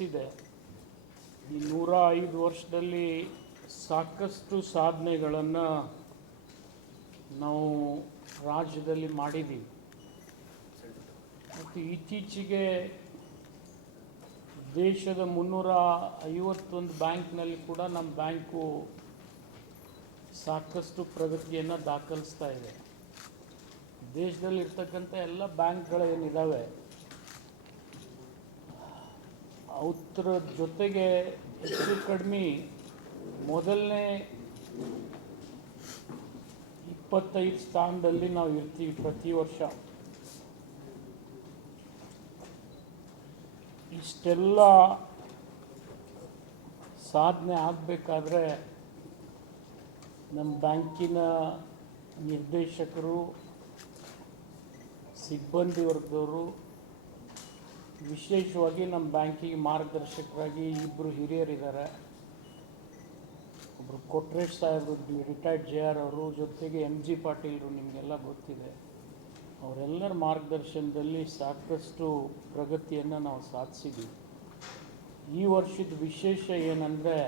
ಸಾಧಿಸಿದೆ ಈ ನೂರ ಐದು ವರ್ಷದಲ್ಲಿ ಸಾಕಷ್ಟು ಸಾಧನೆಗಳನ್ನು ನಾವು ರಾಜ್ಯದಲ್ಲಿ ಮಾಡಿದ್ದೀವಿ ಮತ್ತು ಇತ್ತೀಚೆಗೆ ದೇಶದ ಮುನ್ನೂರ ಐವತ್ತೊಂದು ಬ್ಯಾಂಕ್ನಲ್ಲಿ ಕೂಡ ನಮ್ಮ ಬ್ಯಾಂಕು ಸಾಕಷ್ಟು ಪ್ರಗತಿಯನ್ನು ದಾಖಲಿಸ್ತಾ ಇದೆ. ದೇಶದಲ್ಲಿ ಇರ್ತಕ್ಕಂಥ ಎಲ್ಲ ಬ್ಯಾಂಕ್ಗಳೇನಿದ್ದಾವೆ ಅವತ್ರ ಜೊತೆಗೆ ಹೆಚ್ಚು ಕಡಿಮೆ ಮೊದಲನೇ ಇಪ್ಪತ್ತೈದು ಸ್ಥಾನದಲ್ಲಿ ನಾವು ಇರ್ತೀವಿ ಪ್ರತಿ ವರ್ಷ. ಇಷ್ಟೆಲ್ಲ ಸಾಧನೆ ಆಗಬೇಕಾದ್ರೆ ನಮ್ಮ ಬ್ಯಾಂಕಿನ ನಿರ್ದೇಶಕರು, ಸಿಬ್ಬಂದಿ ವರ್ಗದವರು ವಿಶೇಷವಾಗಿ ನಮ್ಮ ಬ್ಯಾಂಕಿಗೆ ಮಾರ್ಗದರ್ಶಕರಾಗಿ ಇಬ್ಬರು ಹಿರಿಯರಿದ್ದಾರೆ. ಒಬ್ಬರು ಕೊಟ್ರೇಶ್ ಸಾಹೇಬ್ರು ರಿಟೈರ್ಡ್ ಜೆ ಆರ್ ಅವರು, ಜೊತೆಗೆ ಎಂ ಜಿ ಪಾಟೀಲ್ರು, ನಿಮಗೆಲ್ಲ ಗೊತ್ತಿದೆ. ಅವರೆಲ್ಲರ ಮಾರ್ಗದರ್ಶನದಲ್ಲಿ ಸಾಕಷ್ಟು ಪ್ರಗತಿಯನ್ನು ನಾವು ಸಾಧಿಸಿದ್ದೀವಿ ಈ ವರ್ಷದ ವಿಶೇಷ ಏನಂದರೆ,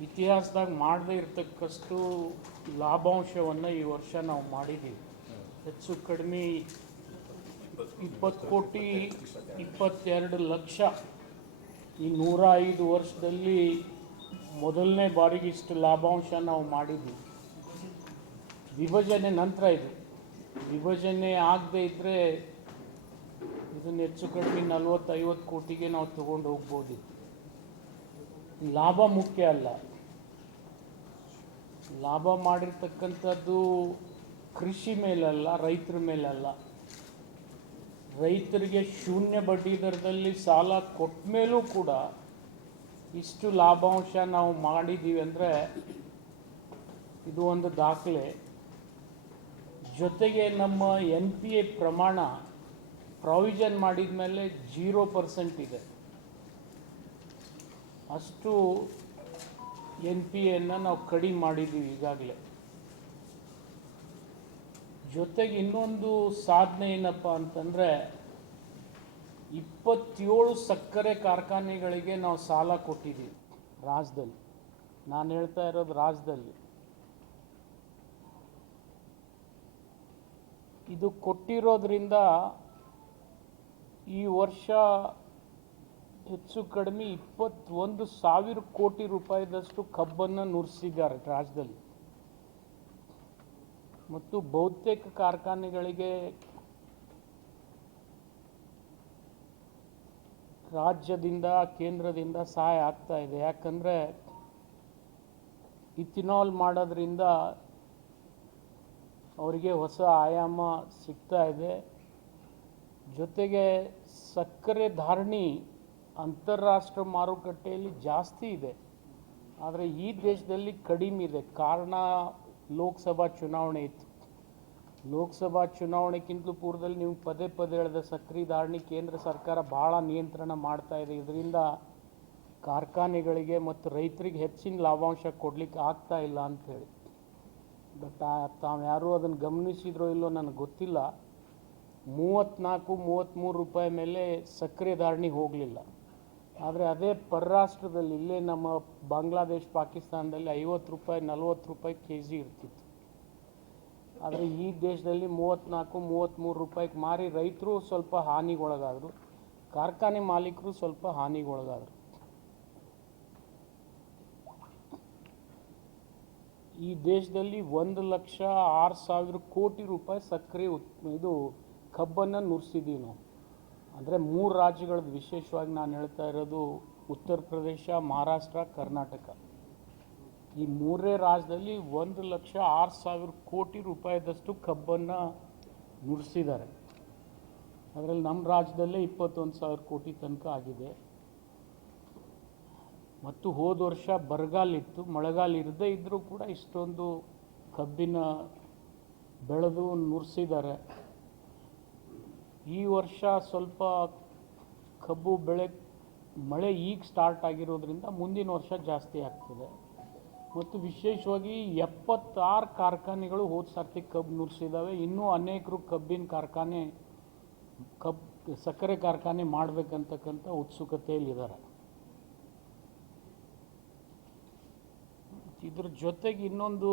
ಇತಿಹಾಸದಾಗ ಮಾಡದೇ ಇರತಕ್ಕಷ್ಟು ಲಾಭಾಂಶವನ್ನು ಈ ವರ್ಷ ನಾವು ಮಾಡಿದ್ದೀವಿ. ಹೆಚ್ಚು ಕಡಿಮೆ ಇಪ್ಪತ್ತು ಕೋಟಿ ಇಪ್ಪತ್ತೆರಡು ಲಕ್ಷ ಈ ನೂರ ಐದು ವರ್ಷದಲ್ಲಿ ಮೊದಲನೇ ಬಾರಿಗೆ ಇಷ್ಟು ಲಾಭಾಂಶ ನಾವು ಮಾಡಿದ್ವಿ. ವಿಭಜನೆ ನಂತರ ಇದು. ವಿಭಜನೆ ಆಗದೆ ಇದ್ದರೆ ಇದನ್ನು ಹೆಚ್ಚು ಕಡಿಮೆ ನಲ್ವತ್ತೈವತ್ತು ಕೋಟಿಗೆ ನಾವು ತಗೊಂಡು ಹೋಗ್ಬೋದಿತ್ತು ಲಾಭ ಮುಖ್ಯ ಅಲ್ಲ. ಲಾಭ ಮಾಡಿರ್ತಕ್ಕಂಥದ್ದು ಕೃಷಿ ಮೇಲಲ್ಲ, ರೈತರ ಮೇಲಲ್ಲ. ರೈತರಿಗೆ ಶೂನ್ಯ ಬಡ್ಡಿ ದರದಲ್ಲಿ ಸಾಲ ಕೊಟ್ಟ ಮೇಲೂ ಕೂಡ ಇಷ್ಟು ಲಾಭಾಂಶ ನಾವು ಮಾಡಿದ್ದೀವಿ ಅಂದರೆ ಇದು ಒಂದು ದಾಖಲೆ. ಜೊತೆಗೆ ನಮ್ಮ ಎನ್ ಪಿ ಎ ಪ್ರಮಾಣ ಪ್ರಾವಿಷನ್ ಮಾಡಿದ ಮೇಲೆ ಜೀರೋ ಪರ್ಸೆಂಟ್ ಇದೆ. ಅಷ್ಟು ಎನ್ ಪಿ ಎನ್ನು ನಾವು ಕಡಿಮೆ ಮಾಡಿದ್ದೀವಿ ಈಗಾಗಲೇ. ಜೊತೆಗೆ ಇನ್ನೊಂದು ಸಾಧನೆ ಏನಪ್ಪ ಅಂತಂದರೆ, ಇಪ್ಪತ್ತೇಳು ಸಕ್ಕರೆ ಕಾರ್ಖಾನೆಗಳಿಗೆ ನಾವು ಸಾಲ ಕೊಟ್ಟಿದ್ದೀವಿ ರಾಜ್ಯದಲ್ಲಿ. ನಾನು ಹೇಳ್ತಾ ಇರೋದು ರಾಜ್ಯದಲ್ಲಿ. ಇದು ಕೊಟ್ಟಿರೋದ್ರಿಂದ ಈ ವರ್ಷ ಹೆಚ್ಚು ಕಡಿಮೆ ಇಪ್ಪತ್ತೊಂದು ಸಾವಿರ ಕೋಟಿ ರೂಪಾಯಿದಷ್ಟು ಕಬ್ಬನ್ನು ನುರಿಸಿದ್ದಾರೆ ರಾಜ್ಯದಲ್ಲಿ. ಮತ್ತು ಬಹುತೇಕ ಕಾರ್ಖಾನೆಗಳಿಗೆ ರಾಜ್ಯದಿಂದ, ಕೇಂದ್ರದಿಂದ ಸಹಾಯ ಆಗ್ತಾ ಇದೆ. ಯಾಕಂದರೆ ಇಥಿನಾಲ್ ಮಾಡೋದ್ರಿಂದ ಅವರಿಗೆ ಹೊಸ ಆಯಾಮ ಸಿಗ್ತಾ ಇದೆ. ಜೊತೆಗೆ ಸಕ್ಕರೆ ಧಾರಣಿ ಅಂತಾರಾಷ್ಟ್ರ ಮಾರುಕಟ್ಟೆಯಲ್ಲಿ ಜಾಸ್ತಿ ಇದೆ. ಆದರೆ ಈ ದೇಶದಲ್ಲಿ ಕಡಿಮೆ ಇದೆ. ಕಾರಣ ಲೋಕಸಭಾ ಚುನಾವಣೆ ಇತ್ತು. ಲೋಕಸಭಾ ಚುನಾವಣೆಗಿಂತಲೂ ಪೂರ್ವದಲ್ಲಿ ನೀವು ಪದೇ ಪದೇ ಹೇಳಿದ ಸಕ್ರಿ ಧಾರಣಿ ಕೇಂದ್ರ ಸರ್ಕಾರ ಭಾಳ ನಿಯಂತ್ರಣ ಮಾಡ್ತಾ ಇದೆ. ಇದರಿಂದ ಕಾರ್ಖಾನೆಗಳಿಗೆ ಮತ್ತು ರೈತರಿಗೆ ಹೆಚ್ಚಿನ ಲಾಭಾಂಶ ಕೊಡಲಿಕ್ಕೆ ಆಗ್ತಾ ಇಲ್ಲ ಅಂಥೇಳಿ. ಬಟ್ ತಾವು ಯಾರೂ ಅದನ್ನು ಗಮನಿಸಿದ್ರೋ ಇಲ್ಲೋ ನನಗೆ ಗೊತ್ತಿಲ್ಲ. ಮೂವತ್ತ್ನಾಲ್ಕು, ಮೂವತ್ತ್ಮೂರು ರೂಪಾಯಿ ಮೇಲೆ ಸಕ್ಕರೆ ಧಾರಣಿ ಹೋಗಲಿಲ್ಲ. ಆದರೆ ಅದೇ ಪರರಾಷ್ಟ್ರದಲ್ಲಿ ಇಲ್ಲೇ ನಮ್ಮ ಬಾಂಗ್ಲಾದೇಶ್, ಪಾಕಿಸ್ತಾನದಲ್ಲಿ ಐವತ್ತು ರೂಪಾಯಿ, ನಲ್ವತ್ತು ರೂಪಾಯಿ ಕೆ ಜಿ ಇರ್ತಿತ್ತು. ಆದರೆ ಈ ದೇಶದಲ್ಲಿ ಮೂವತ್ತ್ನಾಲ್ಕು ಮೂವತ್ತ್ಮೂರು ರೂಪಾಯಿಗೆ ಮಾರಿ ರೈತರು ಸ್ವಲ್ಪ ಹಾನಿಗೊಳಗಾದರು, ಕಾರ್ಖಾನೆ ಮಾಲೀಕರು ಸ್ವಲ್ಪ ಹಾನಿಗೊಳಗಾದರು. ಈ ದೇಶದಲ್ಲಿ ಒಂದು ಲಕ್ಷ ಆರು ಸಾವಿರ ಕೋಟಿ ರೂಪಾಯಿ ಸಕ್ಕರೆ ಉತ್ ಇದು ಕಬ್ಬನ್ನು ನುರಿಸಿದ್ದೀವಿ ನಾವು. ಅಂದರೆ ಮೂರು ರಾಜ್ಯಗಳದ್ದು ವಿಶೇಷವಾಗಿ ನಾನು ಹೇಳ್ತಾ ಇರೋದು ಉತ್ತರ ಪ್ರದೇಶ, ಮಹಾರಾಷ್ಟ್ರ, ಕರ್ನಾಟಕ. ಈ ಮೂರೇ ರಾಜ್ಯದಲ್ಲಿ ಒಂದು ಲಕ್ಷ ಆರು ಸಾವಿರ ಕೋಟಿ ರೂಪಾಯಿದಷ್ಟು ಕಬ್ಬನ್ನು ನುಡಿಸಿದ್ದಾರೆ. ಅದರಲ್ಲಿ ನಮ್ಮ ರಾಜ್ಯದಲ್ಲೇ ಇಪ್ಪತ್ತೊಂದು ಸಾವಿರ ಕೋಟಿ ತನಕ ಆಗಿದೆ. ಮತ್ತು ಹೋದ ವರ್ಷ ಬರಗಾಲಿತ್ತು, ಮಳೆಗಾಲ ಇರದೇ ಇದ್ದರೂ ಕೂಡ ಇಷ್ಟೊಂದು ಕಬ್ಬಿನ ಬೆಳೆದು ನುರಿಸಿದ್ದಾರೆ ಈ ವರ್ಷ ಸ್ವಲ್ಪ ಕಬ್ಬು ಬೆಳೆ, ಮಳೆ ಈಗ ಸ್ಟಾರ್ಟ್ ಆಗಿರೋದ್ರಿಂದ ಮುಂದಿನ ವರ್ಷ ಜಾಸ್ತಿ ಆಗ್ತದೆ. ಮತ್ತು ವಿಶೇಷವಾಗಿ ಎಪ್ಪತ್ತಾರು ಕಾರ್ಖಾನೆಗಳು ಹೋದ ಸರ್ತಿ ಕಬ್ಬು ನುರಿಸಿದ್ದಾವೆ ಇನ್ನೂ ಅನೇಕರು ಕಬ್ಬಿನ ಕಾರ್ಖಾನೆ, ಕಬ್, ಸಕ್ಕರೆ ಕಾರ್ಖಾನೆ ಮಾಡಬೇಕಂತಕ್ಕಂಥ ಉತ್ಸುಕತೆಯಲ್ಲಿದ್ದಾರೆ. ಇದ್ರ ಜೊತೆಗೆ ಇನ್ನೊಂದು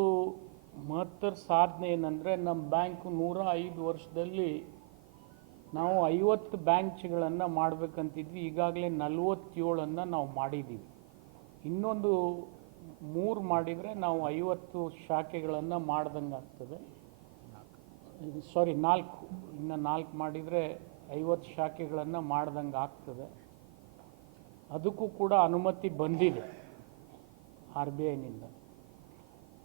ಮಹತ್ತರ ಸಾಧನೆ ಏನಂದರೆ, ನಮ್ಮ ಬ್ಯಾಂಕು ನೂರ ಐದು ವರ್ಷದಲ್ಲಿ ನಾವು ಐವತ್ತು ಬ್ಯಾಂಕ್ಗಳನ್ನು ಮಾಡಬೇಕಂತಿದ್ವಿ, ಈಗಾಗಲೇ ನಲವತ್ತೇಳನ್ನು ನಾವು ಮಾಡಿದ್ದೀವಿ ಇನ್ನೊಂದು ಮೂರು ಮಾಡಿದರೆ ನಾವು ಐವತ್ತು ಶಾಖೆಗಳನ್ನು ಮಾಡ್ದಂಗೆ ಆಗ್ತದೆ. ಸಾರಿ, ನಾಲ್ಕು, ಇನ್ನು ನಾಲ್ಕು ಮಾಡಿದರೆ ಐವತ್ತು ಶಾಖೆಗಳನ್ನು ಮಾಡ್ದಂಗೆ ಆಗ್ತದೆ. ಅದಕ್ಕೂ ಕೂಡ ಅನುಮತಿ ಬಂದಿದೆ ಆರ್ ಬಿ ಐನಿಂದ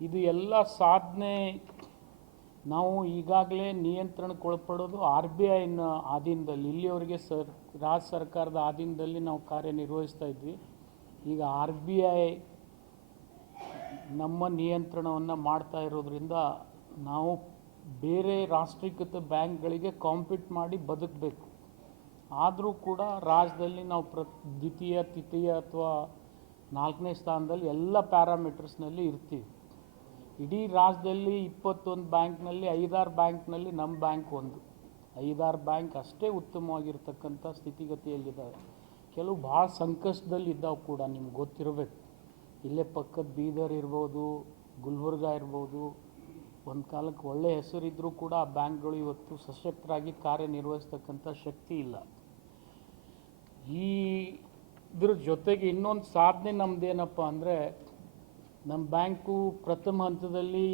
ಇದು ಎಲ್ಲ ಸಾಧನೆ ನಾವು ಈಗಾಗಲೇ ನಿಯಂತ್ರಣಕ್ಕೊಳಪಡೋದು ಆರ್ ಬಿ ಐನ ಆಧೀನದಲ್ಲಿ. ಇಲ್ಲಿಯವರಿಗೆ ಸರ್, ರಾಜ್ಯ ಸರ್ಕಾರದ ಆಧೀನದಲ್ಲಿ ನಾವು ಕಾರ್ಯನಿರ್ವಹಿಸ್ತಾ ಇದ್ವಿ. ಈಗ ಆರ್ ಬಿ ಐ ನಮ್ಮ ನಿಯಂತ್ರಣವನ್ನು ಮಾಡ್ತಾ ಇರೋದ್ರಿಂದ ನಾವು ಬೇರೆ ರಾಷ್ಟ್ರೀಕೃತ ಬ್ಯಾಂಕ್ಗಳಿಗೆ ಕಾಂಪೀಟ್ ಮಾಡಿ ಬದುಕಬೇಕು. ಆದರೂ ಕೂಡ ರಾಜ್ಯದಲ್ಲಿ ನಾವು ಪ್ರ, ದ್ವಿತೀಯ, ತೃತೀಯ ಅಥವಾ ನಾಲ್ಕನೇ ಸ್ಥಾನದಲ್ಲಿ ಎಲ್ಲ ಪ್ಯಾರಾಮೀಟರ್ಸ್ನಲ್ಲಿ ಇರ್ತೀವಿ. ಇಡೀ ರಾಜ್ಯದಲ್ಲಿ ಇಪ್ಪತ್ತೊಂದು ಬ್ಯಾಂಕ್ನಲ್ಲಿ, ಐದಾರು ಬ್ಯಾಂಕ್ನಲ್ಲಿ ನಮ್ಮ ಬ್ಯಾಂಕ್ ಒಂದು. ಐದಾರು ಬ್ಯಾಂಕ್ ಅಷ್ಟೇ ಉತ್ತಮವಾಗಿರ್ತಕ್ಕಂಥ ಸ್ಥಿತಿಗತಿಯಲ್ಲಿದ್ದಾವೆ. ಕೆಲವು ಭಾಳ ಸಂಕಷ್ಟದಲ್ಲಿ ಇದ್ದಾವೆ ಕೂಡ, ನಿಮ್ಗೆ ಗೊತ್ತಿರಬೇಕು. ಇಲ್ಲೇ ಪಕ್ಕದ ಬೀದರ್ ಇರ್ಬೋದು, ಗುಲ್ಬರ್ಗ ಇರ್ಬೋದು, ಒಂದು ಕಾಲಕ್ಕೆ ಒಳ್ಳೆಯ ಹೆಸರಿದ್ದರೂ ಕೂಡ ಆ ಬ್ಯಾಂಕ್ಗಳು ಇವತ್ತು ಸಶಕ್ತರಾಗಿ ಕಾರ್ಯನಿರ್ವಹಿಸ್ತಕ್ಕಂಥ ಶಕ್ತಿ ಇಲ್ಲ. ಈ ಇದ್ರ ಜೊತೆಗೆ ಇನ್ನೊಂದು ಸಾಧನೆ ನಮ್ಮದೇನಪ್ಪ ಅಂದರೆ ನಮ್ಮ ಬ್ಯಾಂಕು ಪ್ರಥಮ ಹಂತದಲ್ಲಿ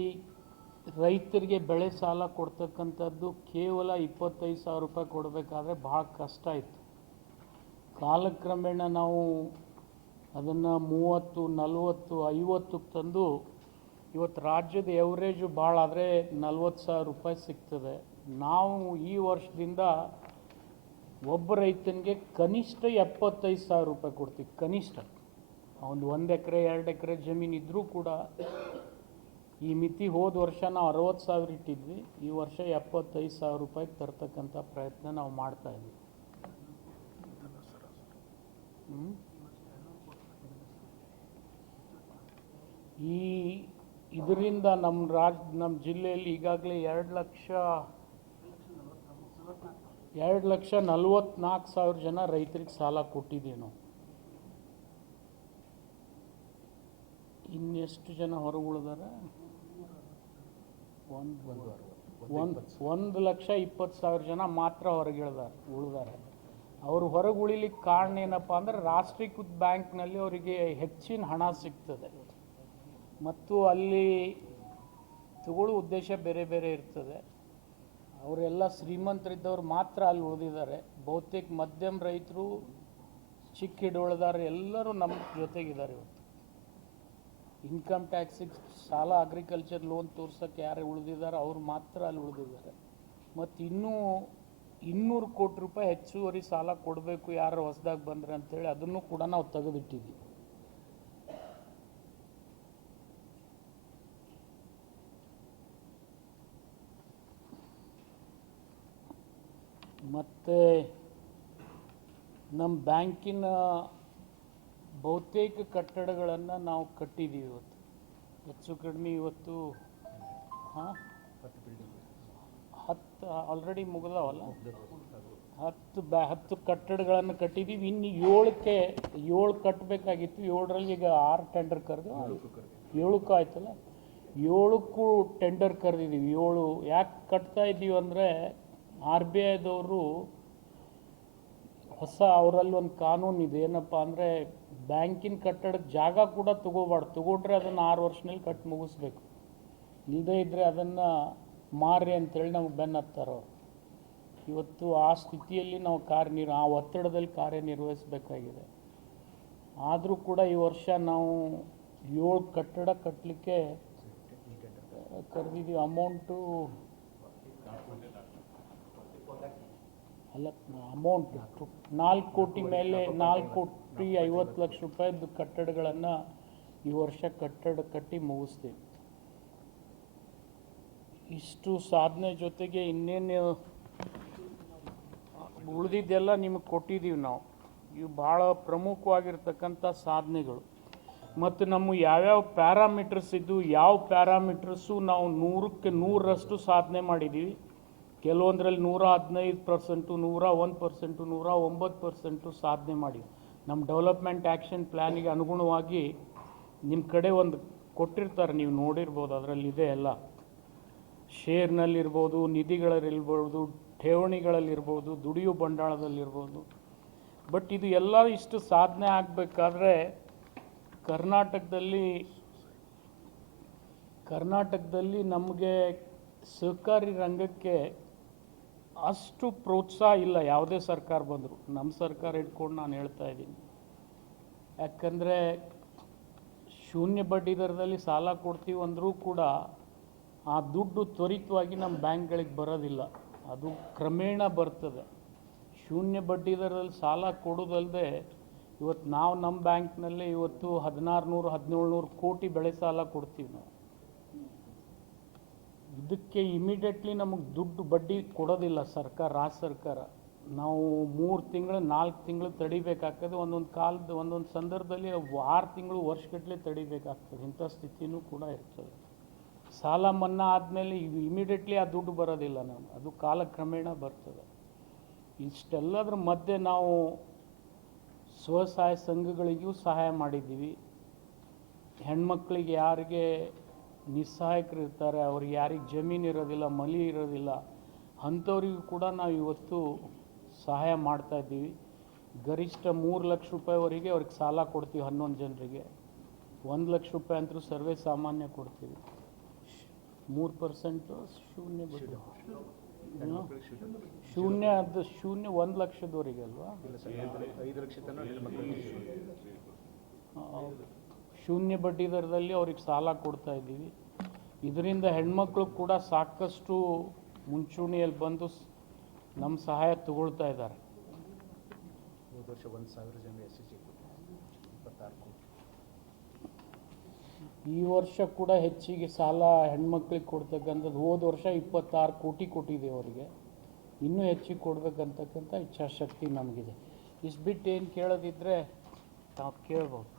ರೈತರಿಗೆ ಬೆಳೆ ಸಾಲ ಕೊಡ್ತಕ್ಕಂಥದ್ದು ಕೇವಲ ಇಪ್ಪತ್ತೈದು ಸಾವಿರ ರೂಪಾಯಿ ಕೊಡಬೇಕಾದ್ರೆ ಭಾಳ ಕಷ್ಟ ಇತ್ತು. ಕಾಲಕ್ರಮೇಣ ನಾವು ಅದನ್ನು ಮೂವತ್ತು, ನಲವತ್ತು, ಐವತ್ತಕ್ಕೆ ತಂದು ಇವತ್ತು ರಾಜ್ಯದ ಎವರೇಜು ಭಾಳ ಆದರೆ ನಲ್ವತ್ತು ಸಾವಿರ ರೂಪಾಯಿ ಸಿಗ್ತದೆ. ನಾವು ಈ ವರ್ಷದಿಂದ ಒಬ್ಬ ರೈತನಿಗೆ ಕನಿಷ್ಠ ಎಪ್ಪತ್ತೈದು ಸಾವಿರ ರೂಪಾಯಿ ಕೊಡ್ತೀವಿ, ಕನಿಷ್ಠ. ಒಂದು ಒಂದು ಎಕರೆ, ಎರಡು ಎಕರೆ ಜಮೀನು ಇದ್ದರೂ ಕೂಡ ಈ ಮಿತಿ ಹೋದ ವರ್ಷ ನಾವು ಅರವತ್ತು ಸಾವಿರ ಇಟ್ಟಿದ್ವಿ. ಈ ವರ್ಷ ಎಪ್ಪತ್ತೈದು ಸಾವಿರ ರೂಪಾಯಿಗೆ ತರ್ತಕ್ಕಂಥ ಪ್ರಯತ್ನ ನಾವು ಮಾಡ್ತಾ ಇದ್ವಿ. ಈ ಇದರಿಂದ ನಮ್ಮ ರಾಜ್ ನಮ್ಮ ಜಿಲ್ಲೆಯಲ್ಲಿ ಈಗಾಗಲೇ ಎರಡು ಲಕ್ಷ ಎರಡು ಲಕ್ಷ ನಲ್ವತ್ನಾಲ್ಕು ಸಾವಿರ ಜನ ರೈತರಿಗೆ ಸಾಲ ಕೊಟ್ಟಿದ್ದೀವಿ ನಾವು ಇನ್ನೆಷ್ಟು ಜನ ಹೊರಗೆ ಉಳಿದಾರೆ ಒಂದು ಒಂದು ಒಂದು ಲಕ್ಷ ಇಪ್ಪತ್ತು ಸಾವಿರ ಜನ ಮಾತ್ರ ಹೊರಗೆ ಇಳಿದಾರೆ ಉಳಿದಾರೆ. ಅವರು ಹೊರಗೆ ಉಳಿಲಿಕ್ಕೆ ಕಾರಣ ಏನಪ್ಪ ಅಂದ್ರೆ ರಾಷ್ಟ್ರೀಕೃತ ಬ್ಯಾಂಕ್ನಲ್ಲಿ ಅವರಿಗೆ ಹೆಚ್ಚಿನ ಹಣ ಸಿಗ್ತದೆ. ಮತ್ತು ಅಲ್ಲಿ ತಗೊಳ್ಳೋ ಉದ್ದೇಶ ಬೇರೆ ಬೇರೆ ಇರ್ತದೆ. ಅವರೆಲ್ಲ ಶ್ರೀಮಂತರಿದ್ದವ್ರು ಮಾತ್ರ ಅಲ್ಲಿ ಉಳಿದಿದ್ದಾರೆ. ಬಹುತೇಕ ಮಧ್ಯಮ ರೈತರು ಚಿಕ್ಕ ಹಿಡುವಳದಾರ ಎಲ್ಲರೂ ನಮ್ಮ ಜೊತೆಗಿದ್ದಾರೆ ಇವತ್ತು. ಇನ್ಕಮ್ ಟ್ಯಾಕ್ಸಿಗೆ ಸಾಲ ಅಗ್ರಿಕಲ್ಚರ್ ಲೋನ್ ತೋರ್ಸೋಕ್ಕೆ ಯಾರು ಉಳಿದಿದ್ದಾರೆ ಅವ್ರು ಮಾತ್ರ ಅಲ್ಲಿ ಉಳಿದಿದ್ದಾರೆ. ಮತ್ತು ಇನ್ನೂ ಇನ್ನೂರು ಕೋಟಿ ರೂಪಾಯಿ ಹೆಚ್ಚುವರಿ ಸಾಲ ಕೊಡಬೇಕು ಯಾರು ಹೊಸ್ದಾಗಿ ಬಂದ್ರೆ ಅಂತೇಳಿ ಅದನ್ನು ಕೂಡ ನಾವು ತೆಗೆದಿಟ್ಟಿದ್ವಿ ಮತ್ತು ನಮ್ಮ ಬ್ಯಾಂಕಿನ ಬಹುತೇಕ ಕಟ್ಟಡಗಳನ್ನು ನಾವು ಕಟ್ಟಿದ್ದೀವಿ ಇವತ್ತು. ಹೆಚ್ಚು ಕಡಿಮೆ ಇವತ್ತು, ಹಾಂ? ಹತ್ತು ಆಲ್ರೆಡಿ ಮುಗಿದಾವಲ್ಲ? ಹತ್ತು ಬ್ಯಾ, ಹತ್ತು ಕಟ್ಟಡಗಳನ್ನು ಕಟ್ಟಿದ್ದೀವಿ ಇನ್ನು ಏಳಕ್ಕೆ, ಏಳು ಕಟ್ಟಬೇಕಾಗಿತ್ತು. ಏಳರಲ್ಲಿ ಈಗ ಆರು ಟೆಂಡರ್ ಕರೆದು, ಏಳಕ್ಕೂ ಆಯ್ತಲ್ಲ? ಏಳಕ್ಕೂ ಟೆಂಡರ್ ಕರೆದಿದ್ದೀವಿ ಏಳು, ಯಾಕೆ ಕಟ್ತಾ ಇದ್ದೀವಿ ಅಂದರೆ ಆರ್ ಬಿ ಐದವರು ಹೊಸ, ಅವರಲ್ಲಿ ಒಂದು ಕಾನೂನು ಇದೆ ಏನಪ್ಪ ಅಂದರೆ ಬ್ಯಾಂಕಿನ ಕಟ್ಟಡಕ್ಕೆ ಜಾಗ ಕೂಡ ತಗೋಬಾರ್ದು. ತಗೊಂಡ್ರೆ ಅದನ್ನು ಆರು ವರ್ಷದಲ್ಲಿ ಕಟ್ಟಿ ಮುಗಿಸ್ಬೇಕು. ಇಲ್ಲದೇ ಇದ್ದರೆ ಅದನ್ನು ಮಾರಿ ಅಂತೇಳಿ ನಮ್ಗೆ ಬೆನ್ನು ಹತ್ತಾರವ್ರು ಅವರು. ಇವತ್ತು ಆ ಸ್ಥಿತಿಯಲ್ಲಿ ನಾವು ಕಾರ್ಯನಿರ್, ಆ ಒತ್ತಡದಲ್ಲಿ ಕಾರ್ಯನಿರ್ವಹಿಸಬೇಕಾಗಿದೆ. ಆದರೂ ಕೂಡ ಈ ವರ್ಷ ನಾವು ಏಳು ಕಟ್ಟಡ ಕಟ್ಟಲಿಕ್ಕೆ ಕರೆದಿದ್ದೀವಿ ಅಮೌಂಟು ಅಲ್ಲ, ಅಮೌಂಟ್ ನಾಲ್ಕು ಕೋಟಿ ಮೇಲೆ ನಾಲ್ಕು ಕೋಟಿ ಐವತ್ತು ಲಕ್ಷ ರೂಪಾಯಿದ್ದು ಕಟ್ಟಡಗಳನ್ನು ಈ ವರ್ಷ ಕಟ್ಟಡ ಕಟ್ಟಿ ಮುಗಿಸ್ತೀವಿ. ಇಷ್ಟು ಸಾಧನೆ ಜೊತೆಗೆ ಇನ್ನೇನು ಉಳಿದಿದ್ದೆಲ್ಲ ನಿಮಗೆ ಕೊಟ್ಟಿದ್ದೀವಿ ನಾವು. ಇವು ಭಾಳ ಪ್ರಮುಖವಾಗಿರ್ತಕ್ಕಂಥ ಸಾಧನೆಗಳು. ಮತ್ತು ನಮ್ಮ ಯಾವ್ಯಾವ ಪ್ಯಾರಾಮೀಟರ್ಸ್ ಇದ್ದು ಯಾವ ಪ್ಯಾರಾಮೀಟರ್ಸು ನಾವು ನೂರಕ್ಕೆ ನೂರರಷ್ಟು ಸಾಧನೆ ಮಾಡಿದ್ದೀವಿ ಕೆಲವೊಂದರಲ್ಲಿ ನೂರ ಹದಿನೈದು ಪರ್ಸೆಂಟು ನೂರ ಒಂದು ಪರ್ಸೆಂಟು ನೂರ ಒಂಬತ್ತು ಪರ್ಸೆಂಟು ಸಾಧನೆ ಮಾಡಿ ನಮ್ಮ ಡೆವಲಪ್ಮೆಂಟ್ ಆ್ಯಕ್ಷನ್ ಪ್ಲ್ಯಾನಿಗೆ ಅನುಗುಣವಾಗಿ ನಿಮ್ಮ ಕಡೆ ಒಂದು ಕೊಟ್ಟಿರ್ತಾರೆ, ನೀವು ನೋಡಿರ್ಬೋದು, ಅದರಲ್ಲಿ ಇದೆ ಎಲ್ಲ. ಶೇರ್ನಲ್ಲಿರ್ಬೋದು, ನಿಧಿಗಳಲ್ಲಿರ್ಬೋದು, ಠೇವಣಿಗಳಲ್ಲಿರ್ಬೋದು, ದುಡಿಯು ಬಂಡಾಳದಲ್ಲಿರ್ಬೋದು. ಬಟ್ ಇದು ಎಲ್ಲ ಇಷ್ಟು ಸಾಧನೆ ಆಗಬೇಕಾದ್ರೆ ಕರ್ನಾಟಕದಲ್ಲಿ ಕರ್ನಾಟಕದಲ್ಲಿ ನಮಗೆ ಸಹಕಾರಿ ರಂಗಕ್ಕೆ ಅಷ್ಟು ಪ್ರೋತ್ಸಾಹ ಇಲ್ಲ, ಯಾವುದೇ ಸರ್ಕಾರ ಬಂದರೂ. ನಮ್ಮ ಸರ್ಕಾರ ಇಟ್ಕೊಂಡು ನಾನು ಹೇಳ್ತಾ ಇದ್ದೀನಿ. ಯಾಕಂದರೆ ಶೂನ್ಯ ಬಡ್ಡಿ ದರದಲ್ಲಿ ಸಾಲ ಕೊಡ್ತೀವಿ ಅಂದರೂ ಕೂಡ ಆ ದುಡ್ಡು ತ್ವರಿತವಾಗಿ ನಮ್ಮ ಬ್ಯಾಂಕ್ಗಳಿಗೆ ಬರೋದಿಲ್ಲ. ಅದು ಕ್ರಮೇಣ ಬರ್ತದೆ. ಶೂನ್ಯ ಬಡ್ಡಿ ದರದಲ್ಲಿ ಸಾಲ ಕೊಡೋದಲ್ಲದೆ ಇವತ್ತು ನಾವು ನಮ್ಮ ಬ್ಯಾಂಕ್ನಲ್ಲಿ ಇವತ್ತು ಹದಿನಾರು ನೂರು ಹದಿನೇಳು ನೂರು ಕೋಟಿ ಬೆಳೆ ಸಾಲ ಕೊಡ್ತೀವಿ ನಾವು. ಇದಕ್ಕೆ ಇಮಿಡಿಯೇಟ್ಲಿ ನಮಗೆ ದುಡ್ಡು ಬಡ್ಡಿ ಕೊಡೋದಿಲ್ಲ ಸರ್ಕಾರ, ರಾಜ್ಯ ಸರ್ಕಾರ. ನಾವು ಮೂರು ತಿಂಗಳು, ನಾಲ್ಕು ತಿಂಗಳು ತಡಿಬೇಕಾಗ್ತದೆ. ಒಂದೊಂದು ಕಾಲದ, ಒಂದೊಂದು ಸಂದರ್ಭದಲ್ಲಿ ಆರು ತಿಂಗಳು ವರ್ಷಗಟ್ಟಲೆ ತಡಿಬೇಕಾಗ್ತದೆ. ಇಂಥ ಸ್ಥಿತಿನೂ ಕೂಡ ಇರ್ತದೆ. ಸಾಲ ಮನ್ನಾ ಆದಮೇಲೆ ಇಮಿಡಿಯೇಟ್ಲಿ ಆ ದುಡ್ಡು ಬರೋದಿಲ್ಲ ನಮ್ಗೆ. ಅದು ಕಾಲಕ್ರಮೇಣ ಬರ್ತದೆ. ಇಷ್ಟೆಲ್ಲದ್ರ ಮಧ್ಯೆ ನಾವು ಸ್ವಸಹಾಯ ಸಂಘಗಳಿಗೂ ಸಹಾಯ ಮಾಡಿದ್ದೀವಿ. ಹೆಣ್ಮಕ್ಳಿಗೆ ಯಾರಿಗೆ ನಿಸ್ಸಹಾಯಕರು ಇರ್ತಾರೆ ಅವ್ರಿಗೆ ಯಾರಿಗೆ ಜಮೀನು ಇರೋದಿಲ್ಲ ಮಲಿ ಇರೋದಿಲ್ಲ ಅಂಥವ್ರಿಗೂ ಕೂಡ ನಾವು ಇವತ್ತು ಸಹಾಯ ಮಾಡ್ತಾ ಇದ್ದೀವಿ. ಗರಿಷ್ಠ ಮೂರು ಲಕ್ಷ ರೂಪಾಯಿವರೆಗೆ ಅವ್ರಿಗೆ ಸಾಲ ಕೊಡ್ತೀವಿ ಹನ್ನೊಂದು ಜನರಿಗೆ. ಒಂದು ಲಕ್ಷ ರೂಪಾಯಿ ಅಂತರೂ ಸರ್ವೇ ಸಾಮಾನ್ಯ ಕೊಡ್ತೀವಿ. ಮೂರು ಪರ್ಸೆಂಟು ಶೂನ್ಯ ಬಡ್ಡಿ? ಶೂನ್ಯ ಅದು ಶೂನ್ಯ ಒಂದು ಲಕ್ಷದವರೆಗೆ ಅಲ್ವಾ? ಶೂನ್ಯ ಬಡ್ಡಿ ದರದಲ್ಲಿ ಅವ್ರಿಗೆ ಸಾಲ ಕೊಡ್ತಾ ಇದ್ದೀವಿ. ಇದರಿಂದ ಹೆಣ್ಮಕ್ಳು ಕೂಡ ಸಾಕಷ್ಟು ಮುಂಚೂಣಿಯಲ್ಲಿ ಬಂದು ನಮ್ಮ ಸಹಾಯ ತಗೊಳ್ತಾ ಇದ್ದಾರೆ. ಈ ವರ್ಷ ಕೂಡ ಹೆಚ್ಚಿಗೆ ಸಾಲ ಹೆಣ್ಮಕ್ಳಿಗೆ ಕೊಡ್ತಕ್ಕಂಥದ್ದು ಹೋದ ವರ್ಷ ಇಪ್ಪತ್ತಾರು ಕೋಟಿ ಕೊಟ್ಟಿದೆ ಅವರಿಗೆ. ಇನ್ನೂ ಹೆಚ್ಚಿಗೆ ಕೊಡ್ಬೇಕಂತಕ್ಕಂಥ ಇಚ್ಛಾಶಕ್ತಿ ನಮಗಿದೆ. ಇಷ್ಟು ಬಿಟ್ಟು ಏನು ಕೇಳೋದಿದ್ರೆ ತಾವು ಕೇಳ್ಬೋದು.